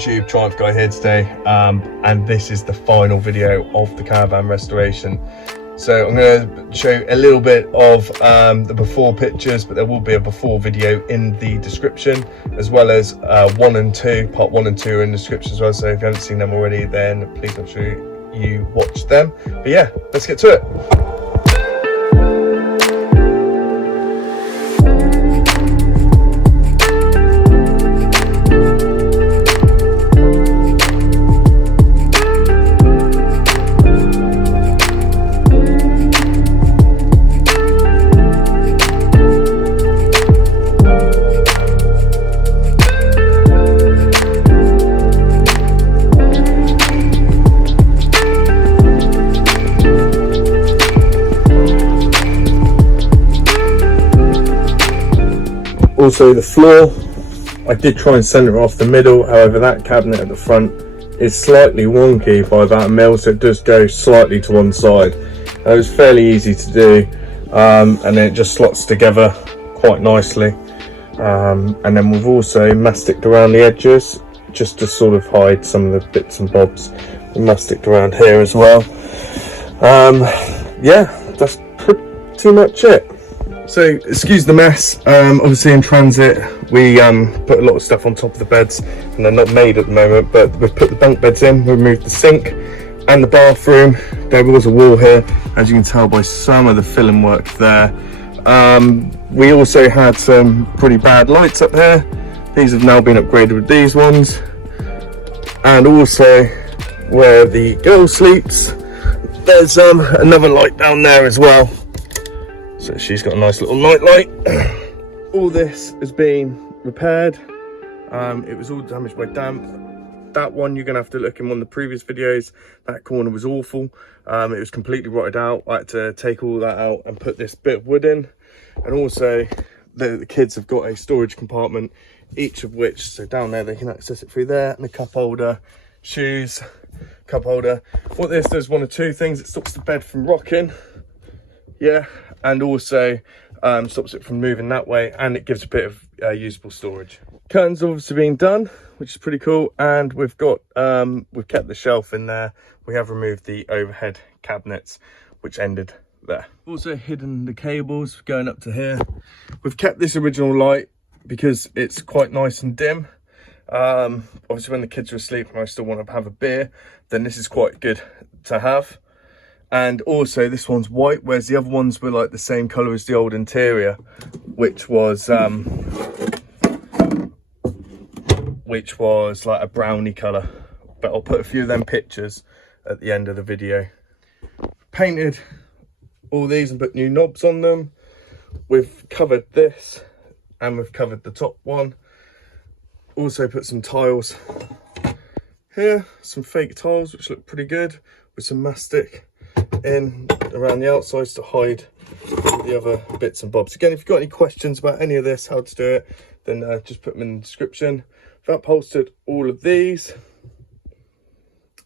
YouTube, Triumph Guy here today, and this is the final video of the caravan restoration. So I'm going to show you a little bit of the before pictures, but there will be a before video in the description, as well as part 1 and 2 are in the description as well. So if you haven't seen them already, then please make sure you watch them. But yeah, let's get to it. Also the floor, I did try and centre it off the middle, however that cabinet at the front is slightly wonky by about 1 mil, so it does go slightly to one side. It was fairly easy to do, and then it just slots together quite nicely. And then we've also masticed around the edges just to sort of hide some of the bits and bobs. We masticed around here as well. Yeah, that's pretty much it. So excuse the mess. Obviously in transit we put a lot of stuff on top of the beds, and they're not made at the moment, but we've put the bunk beds in, we removed the sink and the bathroom. There was a wall here, as you can tell by some of the filling work there. We also had some pretty bad lights up here. These have now been upgraded with these ones, and also where the girl sleeps there's another light down there as well. So she's got a nice little night light. All this has been repaired. It was all damaged by damp. That one you're gonna have to look in one of the previous videos. That corner was awful. It was completely rotted out. I had to take all that out and put this bit of wood in. And also the kids have got a storage compartment, each of which, so down there they can access it through there, and a cup holder, shoes, cup holder. What this does, one of two things: it stops the bed from rocking, yeah, and also stops it from moving that way, and it gives a bit of usable storage. Curtains obviously being done, which is pretty cool, and we've got we've kept the shelf in there. We have removed the overhead cabinets, which ended there. Also hidden the cables going up to here. We've kept this original light because it's quite nice and dim. Obviously when the kids are asleep and I still want to have a beer, then this is quite good to have. And also this one's white, whereas the other ones were like the same colour as the old interior, which was like a brownie colour. But I'll put a few of them pictures at the end of the video. Painted all these and put new knobs on them. We've covered this and we've covered the top one. Also put some tiles here, some fake tiles which look pretty good, with some mastic in around the outsides to hide all the other bits and bobs. Again, if you've got any questions about any of this, how to do it, then just put them in the description. I've upholstered all of these,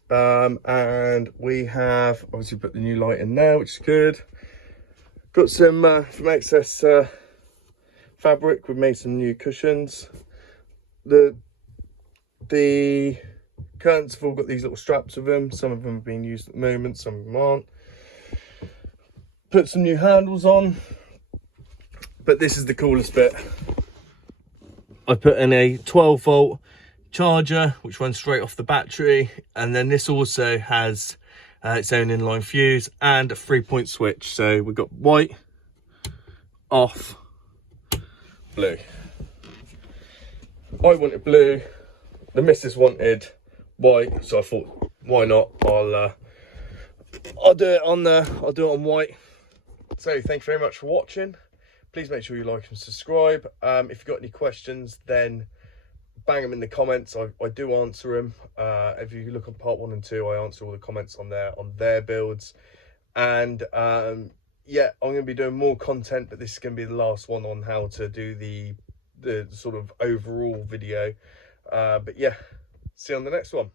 and we have obviously put the new light in there, which is good. Got some from excess fabric, we've made some new cushions. The curtains have all got these little straps with them. Some of them have been used at the moment, some of them aren't. Put some new handles on, but this is the coolest bit. I put in a 12-volt charger which runs straight off the battery, and then this also has its own inline fuse and a 3-point switch. So we've got white, off, blue. I wanted blue, the missus wanted white, so I thought, why not? I'll do it on white. So thank you very much for watching. Please make sure you like and subscribe. If you've got any questions, then bang them in the comments. I do answer them. If you look on part 1 and 2, I answer all the comments on there on their builds. And yeah, I'm going to be doing more content, but this is going to be the last one on how to do the sort of overall video. But yeah, see you on the next one.